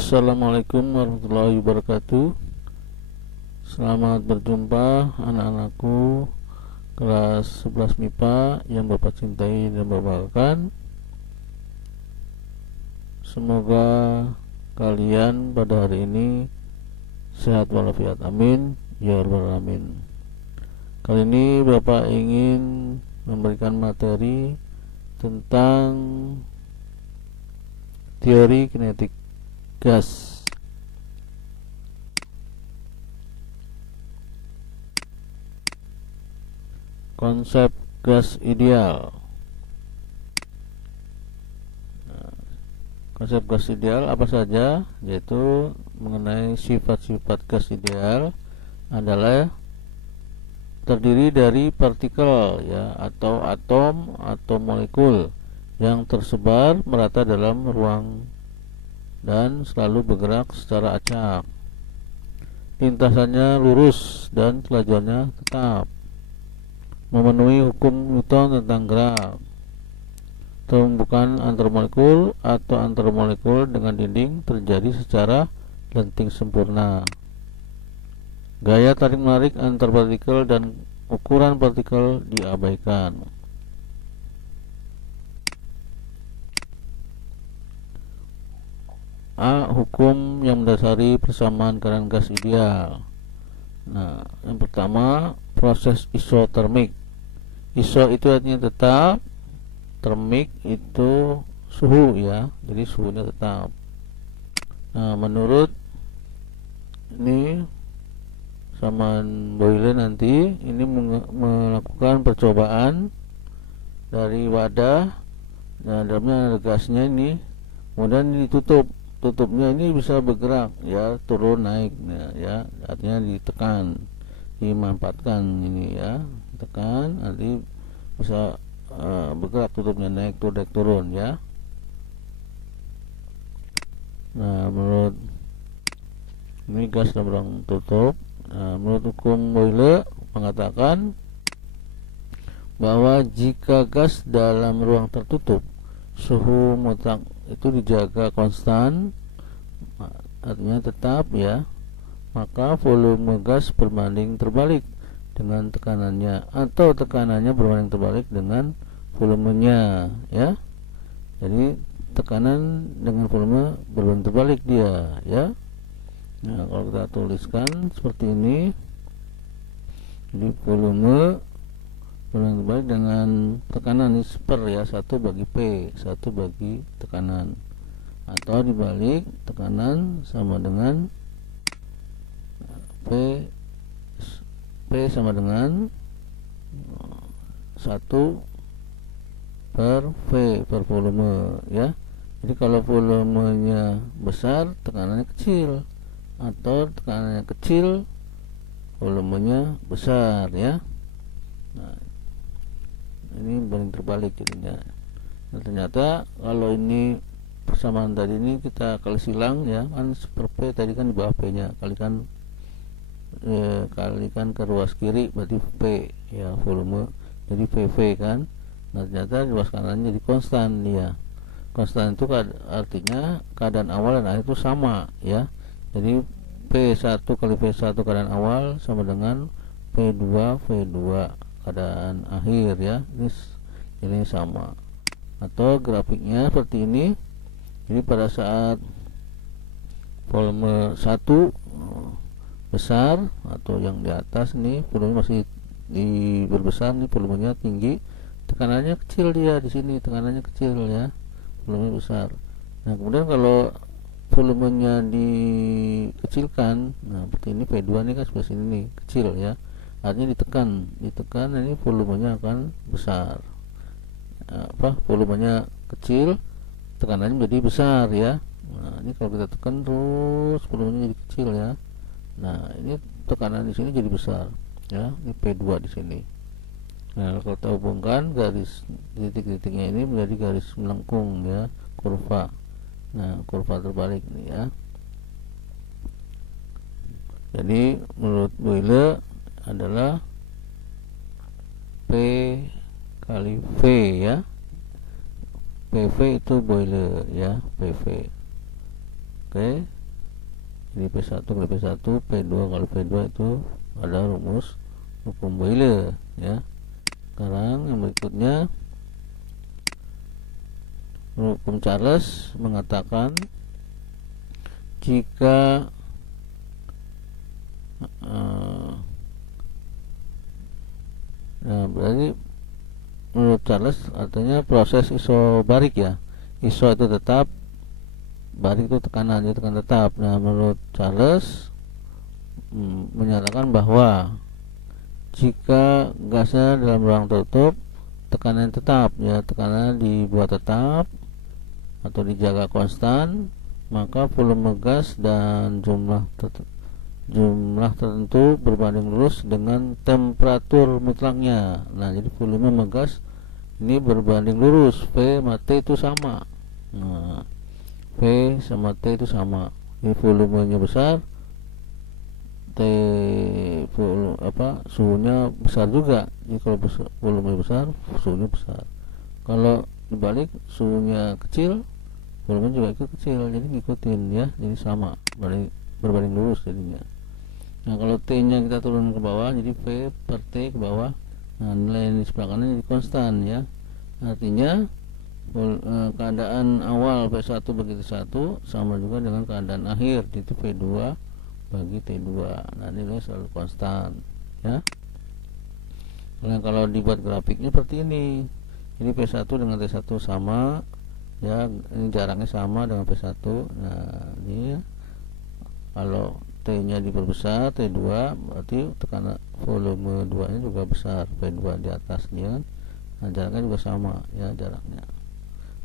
Assalamualaikum warahmatullahi wabarakatuh. Selamat berjumpa anak-anakku kelas 11 MIPA yang Bapak cintai dan Bapak banggakan. Semoga kalian pada hari ini sehat walafiat, amin ya rabbal alamin. Kali ini Bapak ingin memberikan materi tentang teori kinetik gas. Konsep gas ideal. Konsep gas ideal apa saja? Yaitu mengenai sifat-sifat gas ideal adalah terdiri dari partikel ya, atau atom atau molekul yang tersebar merata dalam ruang dan selalu bergerak secara acak. Lintasannya lurus dan kelajuannya tetap, memenuhi hukum Newton tentang gerak. Tumbukan antar molekul atau antar molekul dengan dinding terjadi secara lenting sempurna. Gaya tarik-menarik antar partikel dan ukuran partikel diabaikan. A. Hukum yang mendasari persamaan keadaan gas ideal. Nah, yang pertama, proses isotermik. Iso itu artinya tetap, termik itu suhu ya, jadi suhunya tetap. Nah, menurut ini samaan Boyle nanti ini melakukan percobaan dari wadah. Nah, dalamnya ada gasnya ini, kemudian ditutup. Tutupnya ini bisa bergerak ya, turun naik ya, artinya ditekan, dimanfaatkan ini ya, tekan nanti bisa bergerak, tutupnya naik turun ya. Nah, menurut ini gas dalam ruang tutup. Nah, menurut hukum Boyle mengatakan bahwa jika gas dalam ruang tertutup suhu mutlak itu dijaga konstan, artinya tetap ya, maka volume gas berbanding terbalik dengan tekanannya, atau tekanannya berbanding terbalik dengan volumenya ya. Jadi tekanan dengan volume berbanding terbalik dia ya. Nah, kalau kita tuliskan seperti ini, jadi volume berbanding terbalik dengan tekanan ini per ya, 1 bagi P, 1 bagi tekanan, atau dibalik, tekanan sama dengan P sama dengan 1 per V per volume ya. Jadi kalau volumenya besar, tekanannya kecil, atau tekanannya kecil, volumenya besar ya. Nah, ini banding terbalik jadinya. Nah, ternyata kalau ini persamaan tadi ini kita kali silang ya, kan per P tadi kan di bawah P nya, kalikan ke ruas kiri berarti P ya, volume, jadi PV kan. Nah, ternyata ruas kanan jadi konstan ya. Konstan itu artinya keadaan awal dan akhir itu sama ya. Jadi P1 kali P1 keadaan awal sama dengan P2 V2 keadaan akhir ya. Ini sama. Atau grafiknya seperti ini. Jadi pada saat volume 1 besar, atau yang di atas nih volume masih berbesar nih, volumenya tinggi, tekanannya kecil, dia di sini tekanannya kecil ya, volumenya besar. Nah, kemudian kalau volumenya dikecilkan, nah seperti ini P2 nih kan sebelah sini nih kecil ya, artinya ditekan, ini volumenya akan besar. Volumenya kecil, tekanannya menjadi besar ya. Nah, ini kalau kita tekan terus volumenya jadi kecil ya. Nah, ini tekanan di sini jadi besar ya, ini P2 di sini. Nah, kalau kita hubungkan garis titik-titiknya ini menjadi garis melengkung ya, kurva. Nah, kurva terbalik nih ya. Jadi menurut Boyle adalah P kali V ya. PV itu Boyle ya, PV. Oke, jadi P1 kali P1 P2 kali P2 itu ada rumus hukum Boyle ya. Sekarang yang berikutnya, hukum Charles mengatakan jika nah, berarti menurut Charles artinya proses isobarik ya. Iso itu tetap, barik itu tekanan, jadi tekanan tetap. Nah, menurut Charles menyatakan bahwa jika gasnya dalam ruang tertutup, tekanan tetap ya, tekanan dibuat tetap atau dijaga konstan, maka volume gas dan jumlah tertentu berbanding lurus dengan temperatur mutlaknya. Nah, jadi volume gas ini berbanding lurus, V sama T itu sama. Nah, V sama T itu sama. Ini volumenya besar, suhunya besar juga. Jadi kalau volume besar, suhunya besar. Kalau dibalik, suhunya kecil, volume juga ikut kecil. Jadi ngikutin ya, jadi sama, berbanding lurus jadinya. Nah, kalau T nya kita turun ke bawah, jadi V per T ke bawah. Nah, nilai di sebelah kanan jadi konstan ya. Artinya keadaan awal P1 bagi T1 sama juga dengan keadaan akhir, itu P2 bagi T2. Nah, nilai selalu konstan ya. Nah, kalau dibuat grafiknya seperti ini, jadi P1 dengan T1 sama ya, ini jaraknya sama dengan P1. Nah, ini ya. Kalau T nya diperbesar, T2 berarti tekanan volume 2 nya juga besar, P2 di atasnya. Nah, jaraknya juga sama ya, jaraknya.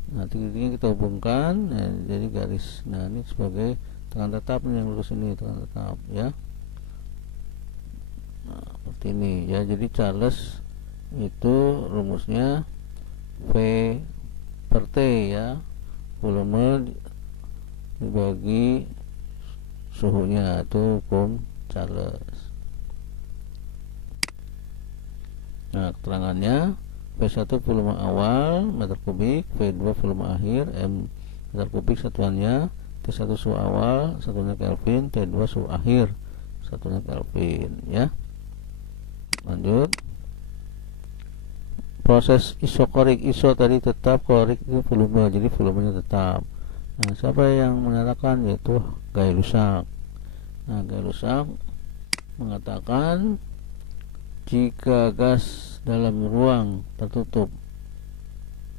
Nah, titik-titiknya kita hubungkan, nah, jadi garis. Nah, ini sebagai tekanan tetap yang lurus ini, tekanan tetap ya. Nah, seperti ini ya. Jadi Charles itu rumusnya V per T ya, volume dibagi suhunya, itu hukum Charles. Nah, keterangannya, P1 volume awal meter kubik, V2 volume akhir meter kubik satuannya, T1 suhu awal satuannya Kelvin, T2 suhu akhir satuannya Kelvin ya. Lanjut, proses isokorik. Iso tadi tetap, korik itu volume, jadi volumenya tetap. Nah, siapa yang menyatakan? Yaitu Gay-Lussac. Nah, Gay-Lussac mengatakan jika gas dalam ruang tertutup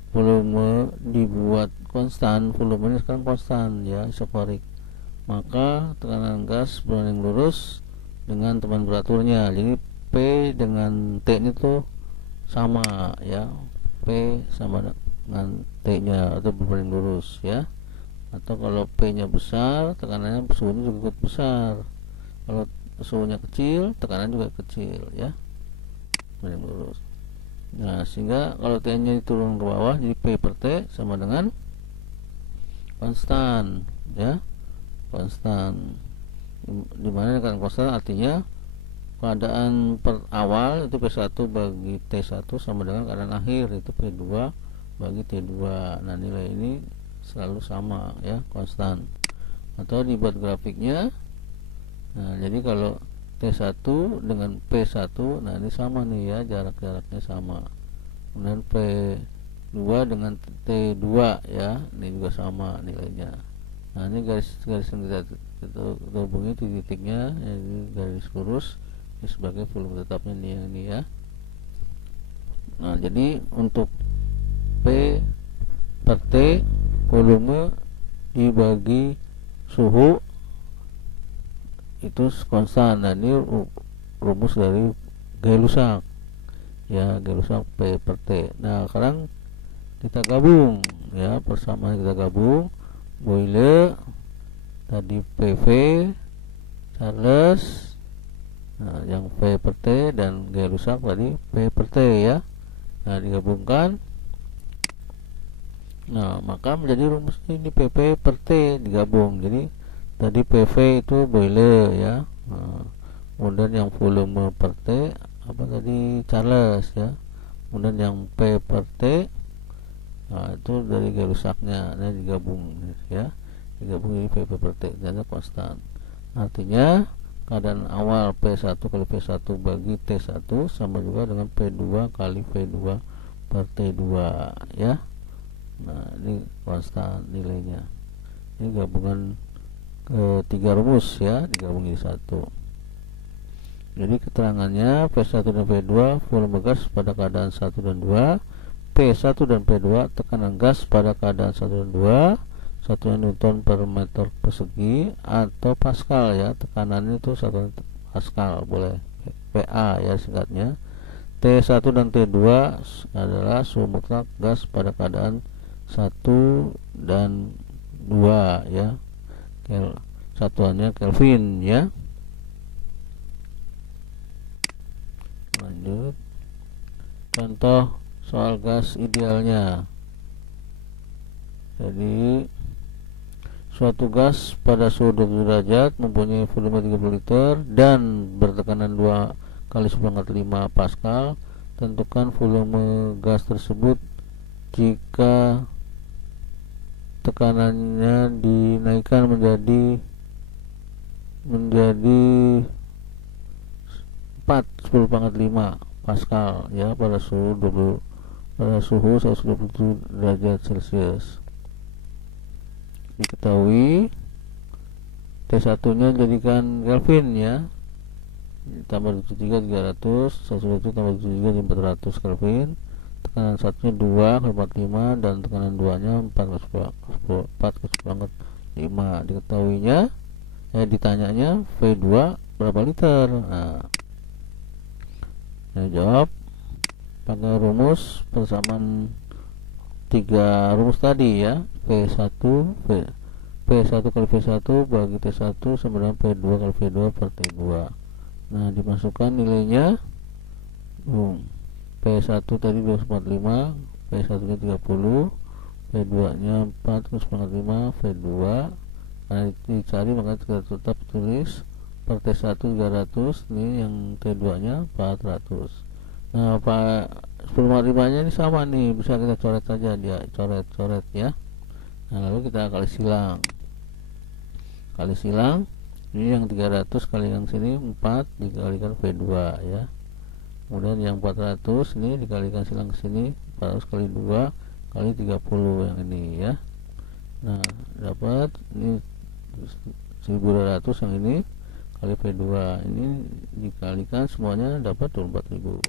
volume dibuat konstan, volumenya sekarang konstan ya, isokorik, maka tekanan gas berbanding lurus dengan temperaturnya. Jadi P dengan T itu sama ya, P sama dengan T nya atau berbanding lurus ya. Atau kalau P nya besar, tekanannya, suhunya juga ikut besar. Kalau suhunya kecil, tekanan juga kecil ya, berbanding lurus. Nah, sehingga kalau T nya turun ke bawah, jadi P per T sama dengan konstan ya, konstan. Dimana kan konstan artinya keadaan awal itu P1 bagi T1 sama dengan keadaan akhir, itu P2 bagi T2. Nah, nilai ini selalu sama ya, konstan. Atau dibuat grafiknya. Nah, jadi kalau T1 dengan P1, nah ini sama nih ya, jaraknya sama. Kemudian P2 dengan T2 ya, ini juga sama nilainya. Nah, ini garis yang kita hubungi titiknya, ini garis lurus, ini sebagai volume tetapnya nih, yang ini ya. Nah, jadi untuk P per T volume dibagi suhu itu konstan. Nah, ini rumus dari Gay-Lussac ya, Gay-Lussac P per T. Nah, sekarang kita gabung ya, persamaan kita gabung. Boyle tadi PV, Charles, nah, yang P per T, dan Gay-Lussac tadi P per T ya. Nah, digabungkan. Nah, maka menjadi rumus ini PP per T digabung. Jadi tadi PV itu Boyle ya. Nah, kemudian yang volume per T apa tadi, Charles ya. Kemudian yang P per T, nah, itu dari Gay-Lussacnya, nah, digabung ya. digabung jadi VP per T, ternyata konstan. Artinya keadaan awal P1 kali P1 bagi T1 sama juga dengan P2 kali V2 per T2 ya. Nah, ini konstan nilainya. Ini gabungan ketiga rumus ya, digabung jadi satu. Jadi keterangannya P1 dan P2 volume gas pada keadaan 1 dan 2, P1 dan P2 tekanan gas pada keadaan 1 dan 2, satuan Newton per meter persegi atau Pascal ya, tekanannya itu satuan Pascal, boleh PA ya singkatnya. T1 dan T2 adalah suhu mutlak gas pada keadaan 1 dan 2 ya, satuannya Kelvin ya. Lanjut, contoh soal gas idealnya. Jadi suatu gas pada suhu 20 derajat mempunyai volume 30 liter dan bertekanan 2 kali 10⁵ Pascal. Tentukan volume gas tersebut jika tekanannya dinaikkan menjadi 10⁵ Pascal ya pada suhu 127 derajat Celcius. Diketahui T1 nya jadikan Kelvin ya, tambah 73 300, 1 tambah 73 400 Kelvin. Tekanan satunya 2 kali 45 dan tekanan 2 nya 4 5. Diketahuinya ditanyanya V2 berapa liter. Nah, saya jawab pakai rumus persamaan 3 rumus tadi ya. P1 kali V1 bagi T1 sama dengan P2 kali V2 per T2. Nah, dimasukkan nilainya. P1 tadi 245, P1 nya 30, P2 nya 4,5, V2 nah dicari, maka kita tetap tulis per T1 300, ini yang T2 nya 400. Nah, volume nya ini sama nih, bisa kita coret saja, dia coret ya. Nah, lalu kita kali silang ini yang 300 kali yang sini 4 dikalikan V2 ya. Kemudian yang 400 ini dikalikan silang ke sini 400 kali 2 kali 30 yang ini ya. Nah, dapat ini 1200 yang ini kali V2 ini dikalikan semuanya dapat 24.000.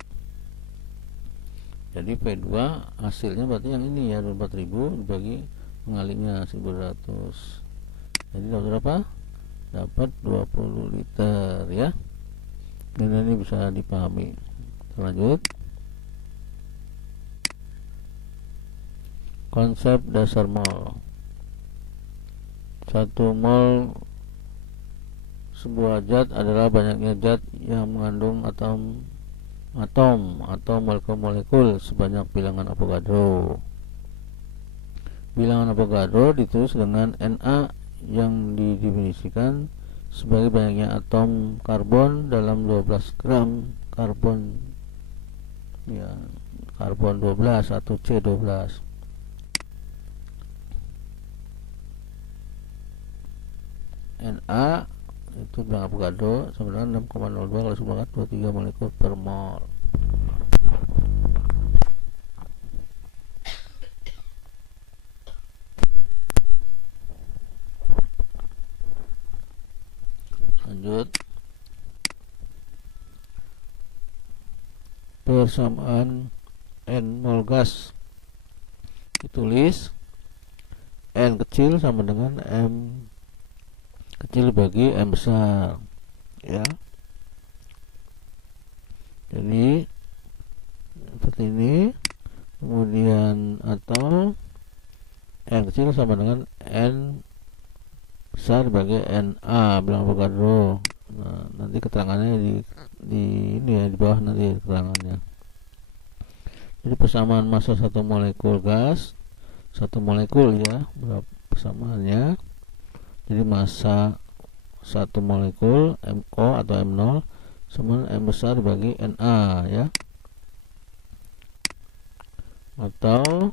Jadi P2 hasilnya berarti yang ini ya, 24.000 dibagi pengalihnya 1200. Jadi dapat berapa? Dapat 20 liter ya. Dan ini bisa dipahami. Lanjut, konsep dasar mol. 1 mol sebuah zat adalah banyaknya zat yang mengandung atom atau molekul-molekul sebanyak bilangan Avogadro. Bilangan Avogadro ditulis dengan Na yang didefinisikan sebagai banyaknya atom karbon dalam 12 gram karbon ya, karbon 12 atau C12. Na itu bilangan Avogadro sama dengan 6,02 kali 10⁻23 molekul per mol. Lanjut, persamaan N mol gas ditulis N kecil sama dengan M kecil bagi M besar ya. Jadi seperti ini. Kemudian atau N kecil sama dengan N besar bagi Na bilangan Avogadro. Nah, nanti keterangannya di ini ya, di bawah nanti keterangannya. Jadi persamaan massa satu molekul gas, satu molekul ya, berapa persamaannya. Jadi massa satu molekul MO atau M0 sama M besar bagi Na ya, atau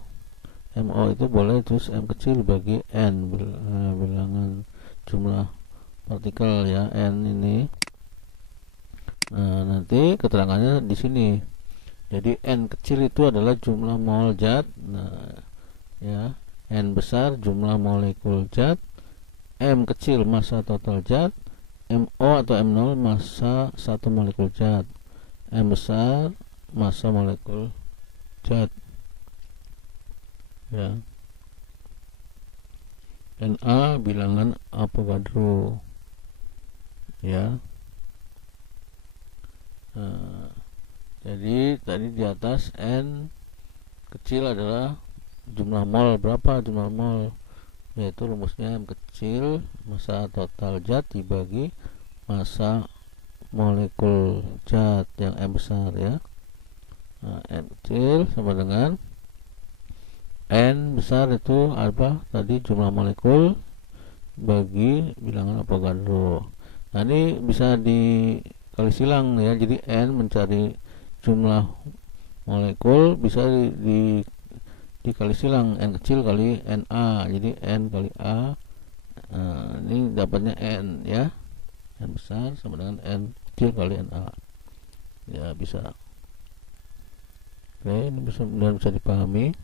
MO itu boleh terus M kecil bagi N, bilangan jumlah partikel ya, N ini. Nah, nanti keterangannya di sini. Jadi N kecil itu adalah jumlah mol zat. Nah, ya, N besar jumlah molekul zat, M kecil massa total zat, MO atau M0 massa satu molekul zat, M besar massa molekul zat. Ya. Na bilangan Avogadro. Ya. Nah, jadi tadi di atas N kecil adalah jumlah mol, berapa jumlah mol, yaitu rumusnya M kecil massa total zat dibagi massa molekul zat yang M besar ya. Nah, M kecil sama dengan N besar itu apa tadi, jumlah molekul bagi bilangan Avogadro. Nah, ini bisa dikali silang ya, jadi N mencari jumlah molekul bisa dikali silang, N kecil kali Na, jadi N kali A. Nah, ini dapatnya N ya, N besar sama dengan N kecil kali Na ya, bisa. Oke, ini bisa dipahami.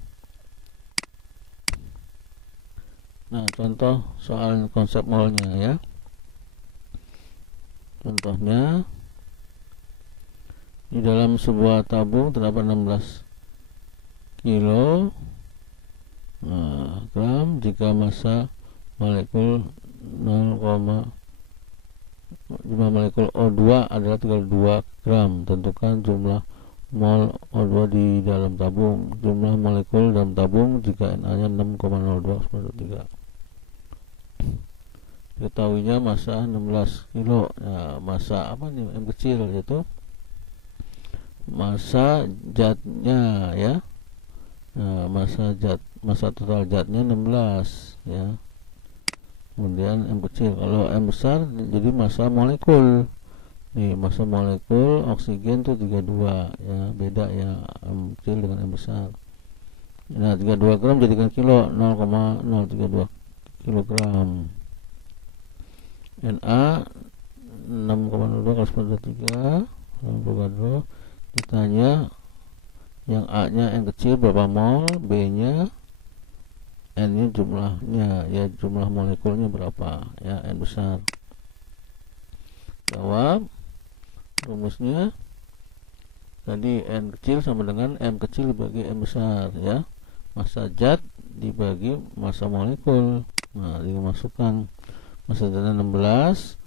Nah, contoh soal konsep molnya ya. Contohnya, di dalam sebuah tabung terdapat 16 kilo gram jika massa molekul jumlah molekul O2 adalah 32 gram. Tentukan jumlah mol O2 di dalam tabung. Jumlah molekul dalam tabung jika Na nya 6,0293. Ketahuinya massa 16 kilo. Nah, massa apa nih, M kecil, yaitu massa zatnya ya. Nah, massa total zatnya 16 ya. Kemudian M kecil. Kalau M besar jadi massa molekul. Nih, massa molekul oksigen tuh 32 ya, beda ya M kecil dengan M besar. Nah, 32 gram jadikan kilo, 0,032 kilogram. Na 6,02 kali 10⁻³ Avogadro. Ditanya yang A nya N kecil berapa mol, B nya N nya jumlahnya ya, jumlah molekulnya berapa ya, N besar. Jawab. Rumusnya tadi N kecil sama dengan M kecil dibagi M besar ya, massa zat dibagi massa molekul. Nah, dimasukkan massa zatnya 16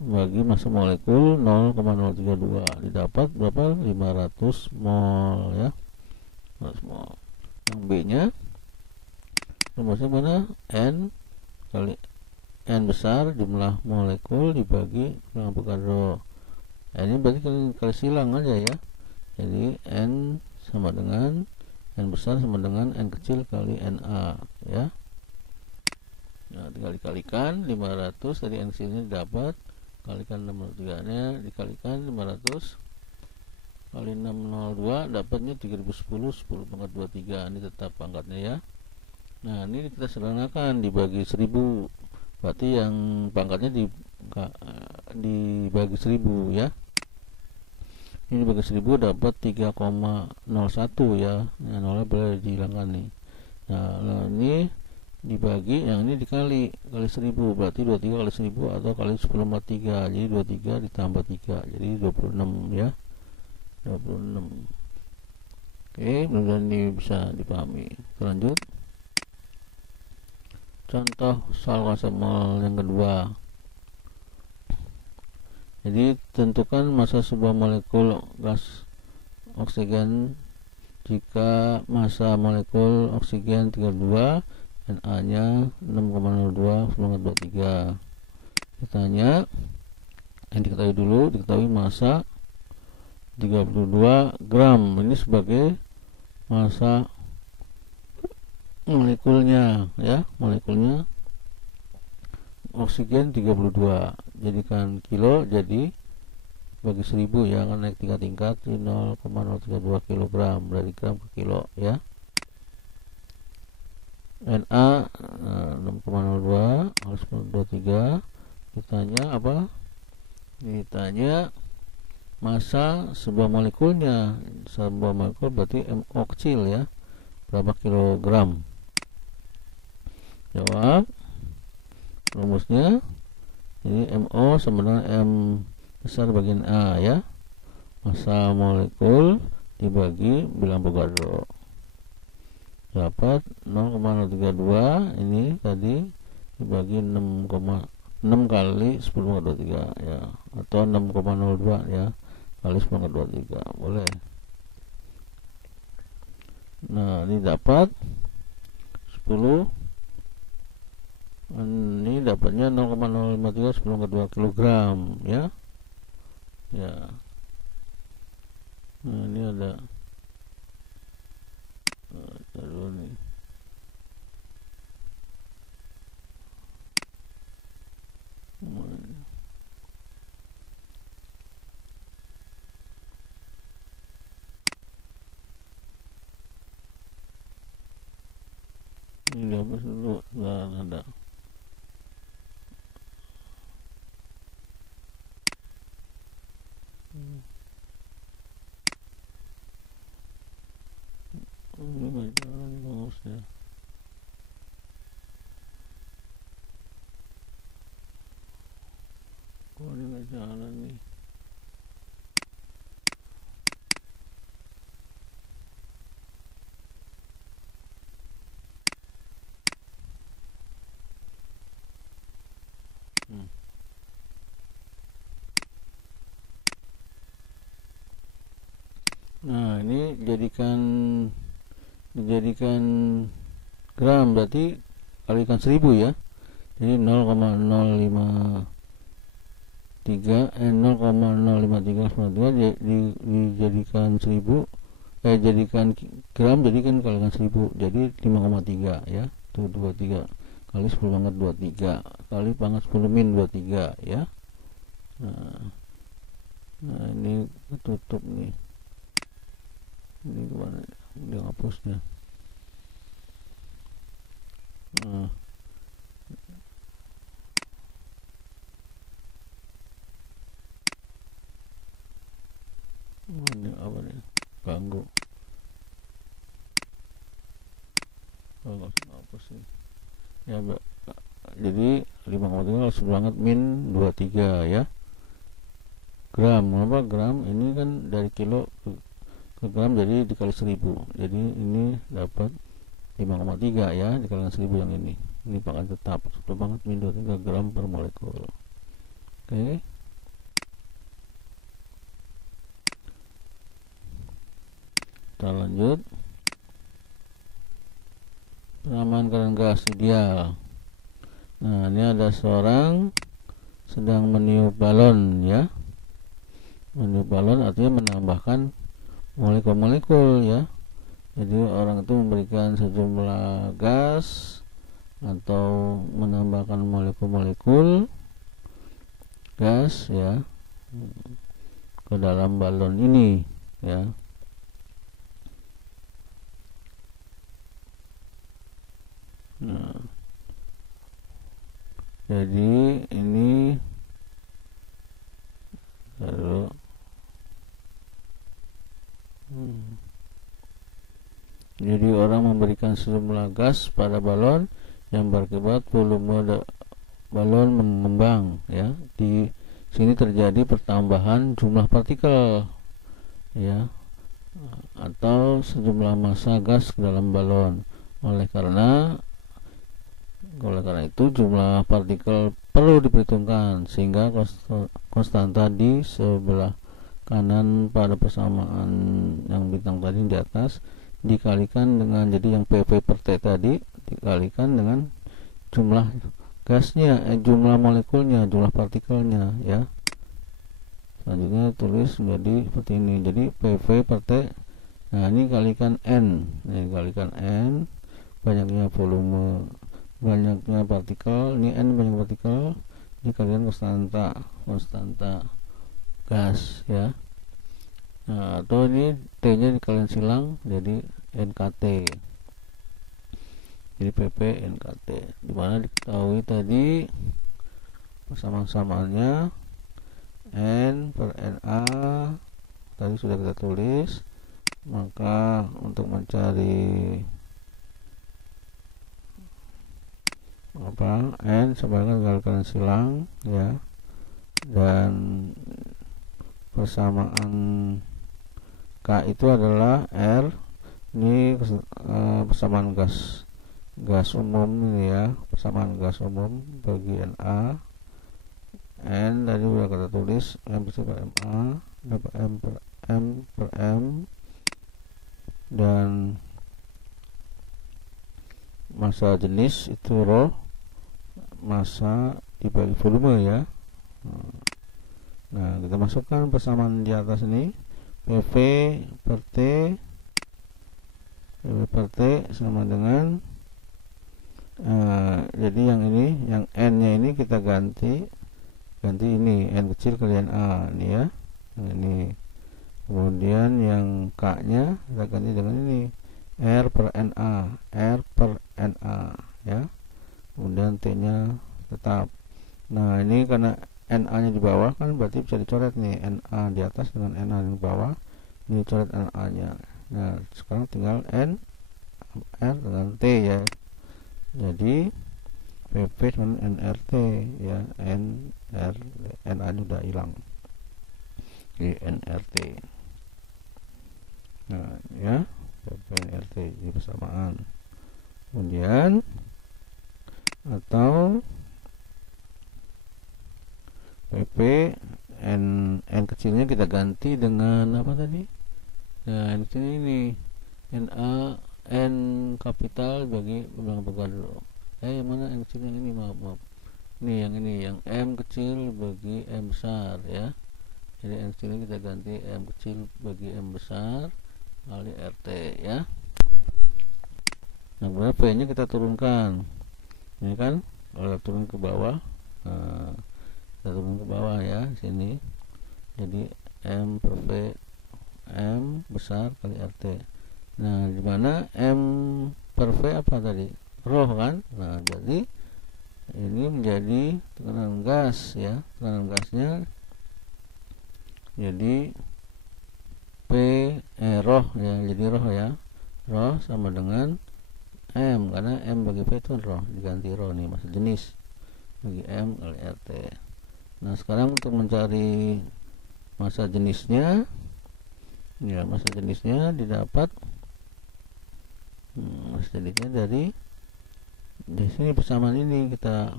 bagi massa molekul 0,032, didapat berapa, 500 mol ya, 500 mol. Yang B nya rumusnya mana, N kali N besar jumlah molekul dibagi Avogadro. Ini berarti kali silang aja ya, jadi N sama dengan N besar sama dengan N kecil kali Na ya. Nah, tinggal dikalikan 500 dari N kecilnya dapat, kalikan 603 nya dikalikan 500 kali 602 dapatnya 3010, 10⁻23. Ini tetap pangkatnya ya. Nah, ini kita sederhanakan dibagi 1000, berarti yang pangkatnya dibagi 1000 ya. Ini dibagi 1000 dapat 3,01 ya. Nah, nolnya boleh dihilangkan nih. Nah, ini dibagi, yang ini dikali 1000, berarti 23 kali 1000 atau kali 10/3, jadi 23 ditambah 3 jadi 26 ya, 26. Oke, mudah-mudahan ini bisa dipahami. Lanjut contoh soal konsep mol yang kedua. Jadi tentukan massa sebuah molekul gas oksigen jika massa molekul oksigen 32, Na nya 6,02 Ditanya, yang diketahui massa 32 gram. Ini sebagai massa molekulnya ya, molekulnya oksigen 32, jadikan kilo, jadi bagi 1000 ya, akan naik 3 tingkat 0,032 kg dari gram ke kilo ya. Na 6,02 kali 10⁻23. Ditanya apa? Ditanya masa sebuah molekulnya. Sebuah molekul berarti MO kecil ya, berapa kilogram. Jawab. Rumusnya ini MO sama dengan M besar bagian A ya, masa molekul dibagi bilang Avogadro, dapat 0,032. Ini tadi dibagi 6 kali 10⁻23 ya, atau 6,02 ya kali 10⁻23 boleh. Nah ini dapat 10, ini dapatnya 0,053 10⁻2 kilogram ya. Nah ini ada dulu nih. Ini hapus dulu, nggak ada. Ini nggak jalan mouse-nya. Kok ini nggak jalan nih? Nah ini dijadikan gram, berarti kalikan 1000 ya, jadi 0,053 dijadikan 1000, jadikan gram, jadikan kalikan 1000, jadi 5,3 ya, itu 23 kali 10⁻23 kali pangkat 10⁻23 ya. Nah ini ketutup nih, ini gimana dia hapusnya. Ini apa nih, ganggu. Nggak usah hapus sih ya, jadi 5,3 harus banget -23 ya, gram. Kenapa gram? Ini kan dari kilo ke gram, jadi dikali 1000, jadi ini dapat 5,3 ya dikalikan 1000 yang ini pangkat tetap 1 banget -23 gram per molekul. Oke. Kita lanjut. Penamaan keadaan gas ideal. Nah ini ada seorang sedang meniup balon ya. Meniup balon artinya menambahkan molekul-molekul ya. Jadi orang itu memberikan sejumlah gas atau menambahkan molekul-molekul gas ya ke dalam balon ini ya. Nah, jadi ini lalu jadi orang memberikan sejumlah gas pada balon yang berakibat volume balon mengembang ya. Di sini terjadi pertambahan jumlah partikel ya, atau sejumlah massa gas ke dalam balon. Oleh karena itu jumlah partikel perlu diperhitungkan, sehingga konstanta di sebelah kanan pada persamaan yang bintang tadi di atas dikalikan dengan, jadi yang PV per T tadi dikalikan dengan jumlah gasnya, jumlah molekulnya, jumlah partikelnya ya. Selanjutnya tulis menjadi seperti ini, jadi PV per T. Nah ini kalikan N, ini kalikan N, banyaknya volume, banyaknya partikel, ini N banyak partikel, ini kalian konstanta gas ya. Nah atau ini T nya kalian silang jadi NKT. jadi PP NKT, dimana diketahui tadi persamaan-samaannya N per NA tadi sudah kita tulis. Maka untuk mencari N sebagai kalian silang ya, dan persamaan K itu adalah R, ini persamaan gas umum ini ya, persamaan gas umum bagi NA. N tadi sudah kita tulis M per MA, M per M, dan massa jenis itu rho, massa dibagi volume ya. Nah, kita masukkan persamaan di atas ini, PV per T sama dengan jadi yang ini, yang N nya ini kita ganti ini N kecil kali NA ini ya, yang ini. Kemudian yang K nya kita ganti dengan ini R per NA ya. Kemudian T nya tetap. Nah, ini karena NA nya di bawah kan berarti bisa dicoret nih, NA di atas dengan NA di bawah, ini coret NA nya. Nah, sekarang tinggal N R dengan T ya, jadi PP dengan NRT ya, NA nya udah hilang di NRT. Nah ya, PP NRT di persamaan. Kemudian atau PP N kecilnya kita ganti dengan apa tadi? Nah, N kecil ini NA, N kapital bagi ulang dulu. Yang mana N kecil yang ini, maaf. Ini yang M kecil bagi M besar ya. Jadi M kecil kita ganti M kecil bagi M besar kali RT ya. Nah, kemudian V nya kita turunkan. Ini kan kalau turun ke bawah, nah, kita turun ke bawah ya sini. Jadi M per V, M besar kali RT. Nah, di mana M per V apa tadi? Rho kan? Nah, jadi ini menjadi tekanan gas ya. Tekanan gasnya jadi rho ya, jadi rho ya. Rho sama dengan M, karena M bagi V itu rho, diganti rho nih, massa jenis bagi M kali RT. Nah, sekarang untuk mencari massa jenisnya ya, massa jenisnya didapat massa jenisnya dari sini persamaan ini kita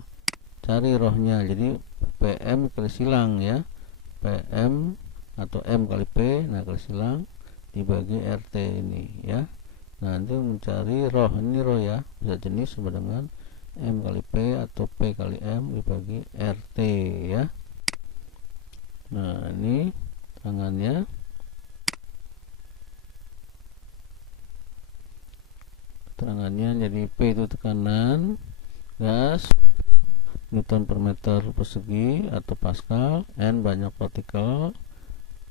cari rohnya, jadi PM kali silang ya, PM atau M kali P, nah kali silang dibagi RT ini ya. Nah, nanti mencari roh, ini roh ya, bisa jenis sama dengan M kali P atau P kali M dibagi RT ya. Nah, ini tangannya. Terangannya jadi P itu tekanan gas Newton per meter persegi atau Pascal, N banyak partikel,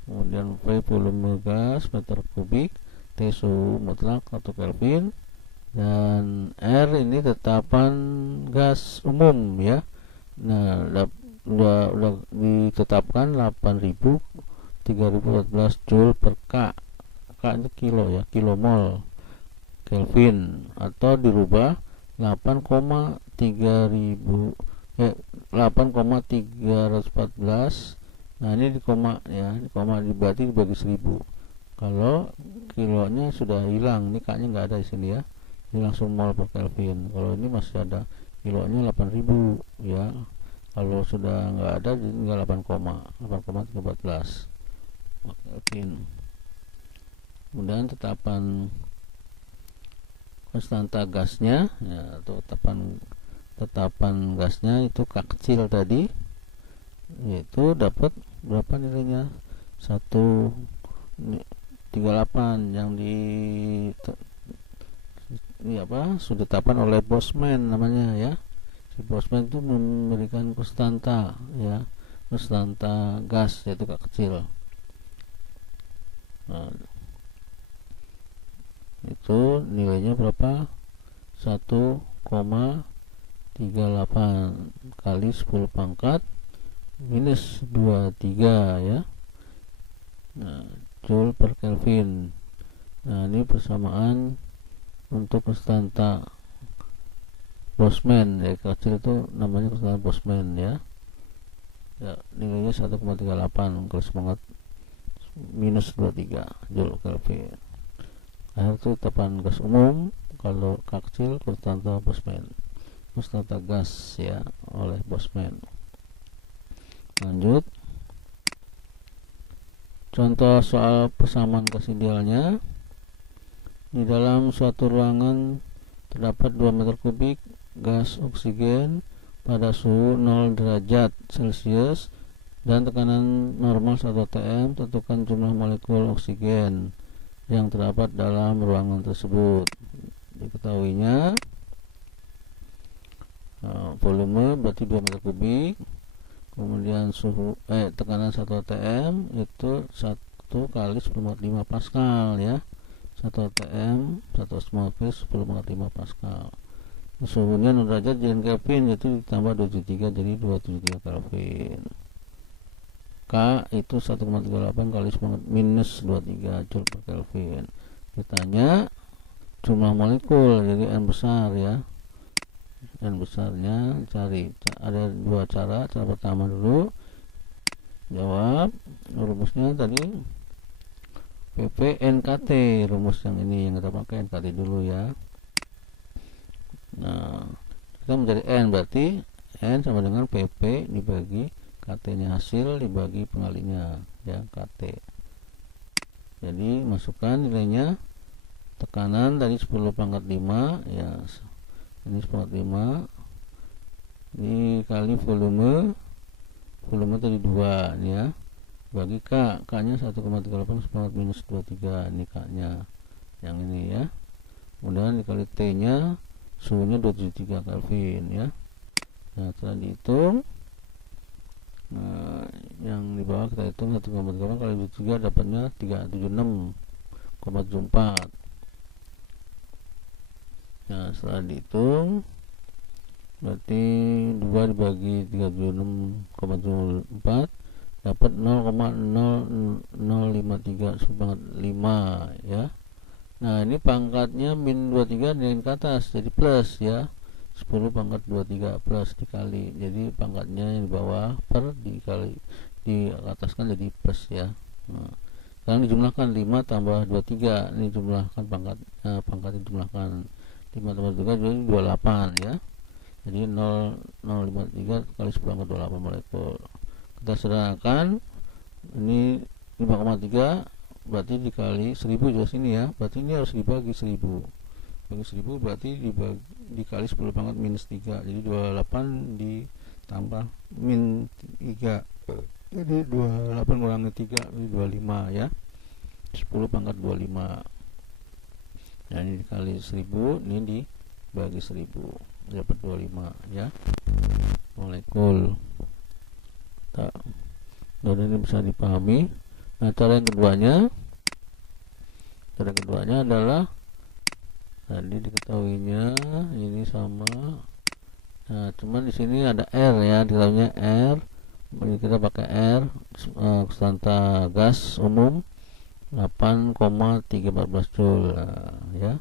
kemudian V volume gas meter kubik, T suhu mutlak atau Kelvin, dan R ini tetapan gas umum ya. Nah, udah ditetapkan 8.3014 joule per K. K itu kilo ya, kilomol Kelvin, atau dirubah 8,314. Nah, ini di koma ya, di koma berarti dibagi 1000. Kalau kilonya sudah hilang, ini K-nya nggak ada di sini ya, ini langsung mol per Kelvin. Kalau ini masih ada kilonya 8000 ya. Kalau sudah nggak ada, jadi tinggal 8,314 Kelvin. Kemudian tetapan konstanta gasnya ya, atau tetapan gasnya itu K kecil tadi, yaitu dapat berapa nilainya, 138 yang sudah ditetapkan oleh Boltzmann namanya ya. Si Boltzmann itu memberikan konstanta ya, konstanta gas yaitu K kecil. Nah, itu nilainya berapa, 1,38 kali 10 pangkat minus 23 ya. Nah, Joule per Kelvin. Nah, ini persamaan untuk konstanta Boltzmann ya, kecil itu namanya konstanta Boltzmann ya. Ya, nilainya 1,38 kalau semangat minus 23 Joule Kelvin. Akhir itu tetapan gas umum, kalau kecil konstanta Boltzmann, konstanta gas ya oleh Boltzmann. Lanjut, contoh soal persamaan gas idealnya. Di dalam suatu ruangan terdapat 2 meter kubik gas oksigen pada suhu 0 derajat Celcius dan tekanan normal 1 atm. Tentukan jumlah molekul oksigen yang terdapat dalam ruangan tersebut. Diketahuinya volume berarti 2 meter kubik, kemudian suhu tekanan 1 atm itu 1 kali 10,5 Pascal ya. 1 atm 1 atmosfer 10,5 Pascal. Suhunya 0 derajat jadi Kelvin, itu ditambah 273 jadi 273 Kelvin. K itu 1,38 kali minus 23 Joule per Kelvin. Ditanya jumlah molekul, jadi N besar ya. N besarnya cari. Ada 2 cara. Cara pertama dulu jawab, rumusnya tadi PP NKT, rumus yang ini yang kita pakai NKT dulu ya. Nah, kita mencari N, berarti N sama dengan PP dibagi KT nya hasil dibagi pengalinya ya, KT. Jadi masukkan nilainya, tekanan tadi 10 pangkat 5 ya, ini 10 pangkat 5 dikali volume tadi 2 ini ya, bagi K nya 1,38 sepakat minus 23, ini K nya yang ini ya, kemudian dikali T nya suhunya 273 Kelvin ya. Nah, setelah dihitung, yang di bawah kita hitung 1,38 kali 23 dapatnya 376,74. Nah, setelah dihitung berarti 2 dibagi 376,74 dapat 0,0053 sebanget 5 ya. Nah, ini pangkatnya min 23 dengan ke atas jadi plus ya, 10 pangkat 23 plus dikali, jadi pangkatnya yang di bawah per dikali di atas kan jadi plus ya. Nah, sekarang dijumlahkan 5 tambah 23, ini jumlahkan pangkat dijumlahkan 5 tambah 23 jadi 28 ya. Jadi 0,053 kali 10 pangkat 28 molekul. Kita sederhanakan, ini 5,3 berarti dikali 1000 juga sini ya, berarti ini harus dibagi 1000, bagi 1000 berarti dikali 10 pangkat minus 3, jadi 28 ditambah min 3, jadi 28 kurangi 3 jadi 25 ya, 10 pangkat 25. Nah, ini dikali 1000, ini dibagi 1000 dapat 25 ya molekul. Dan ini bisa dipahami. Nah, cara yang keduanya adalah tadi diketahuinya ini sama. Nah, cuman di sini ada R ya, diketahuinya R. Jadi kita pakai R, konstanta gas umum 8,314 Joule ya.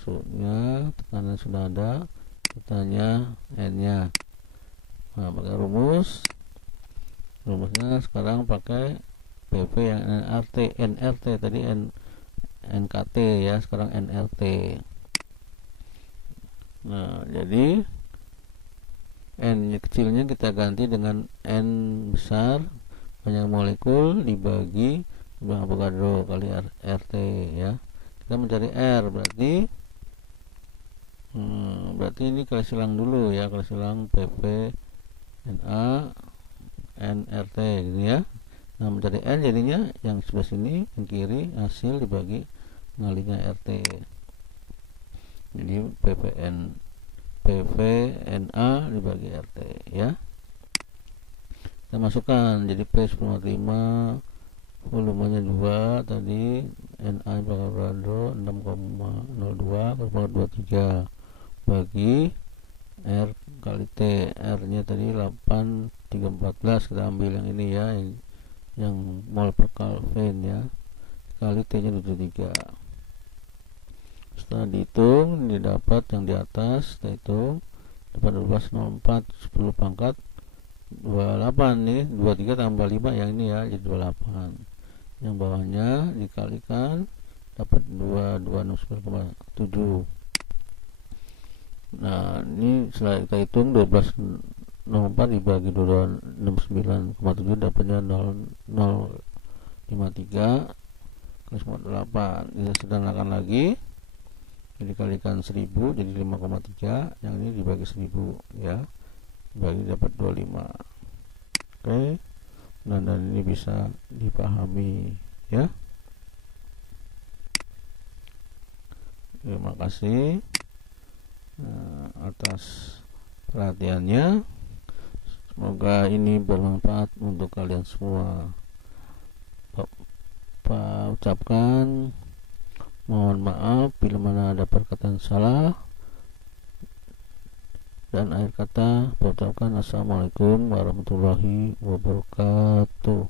Suhunya, tekanan sudah ada, kitanya N-nya. Nah, pakai rumusnya sekarang pakai PP yang NRT tadi NKT ya, sekarang NRT. Nah, jadi N kecilnya kita ganti dengan N besar, banyak molekul dibagi jumlah Avogadro kali RT ya. Kita mencari R, berarti ini kali silang dulu ya, kali silang PP NA NRT gitu ya. Nah, mencari N jadinya yang sebelah sini yang kiri hasil dibagi pengalinya RT, jadi PVNA dibagi RT ya. Kita masukkan jadi P 10,5 volumenya 2 tadi, Na berado 6,02 0,23 bagi R kali T. R nya tadi 8,314, kita ambil yang ini ya, yang mol per Kelvin ya, kali T nya 23. Setelah dihitung didapat yang di atas, kita hitung dapat 12,04, 10 pangkat 28 nih, 23 tambah 5 yang ini ya, jadi 28. Yang bawahnya dikalikan dapat 2269,7. Nah, ini setelah kita hitung 12,04 dibagi 269,7 dapatnya 0,053 plus 8. Kita sederhanakan lagi, jadi dikalikan 1000 jadi 5,3, yang ini dibagi 1000 ya, dibagi dapat 25. Oke, dan ini bisa dipahami ya. Terima kasih atas perhatiannya. Semoga ini bermanfaat untuk kalian semua. Pak ucapkan mohon maaf bila mana ada perkataan salah, dan akhir kata ucapkan assalamualaikum warahmatullahi wabarakatuh.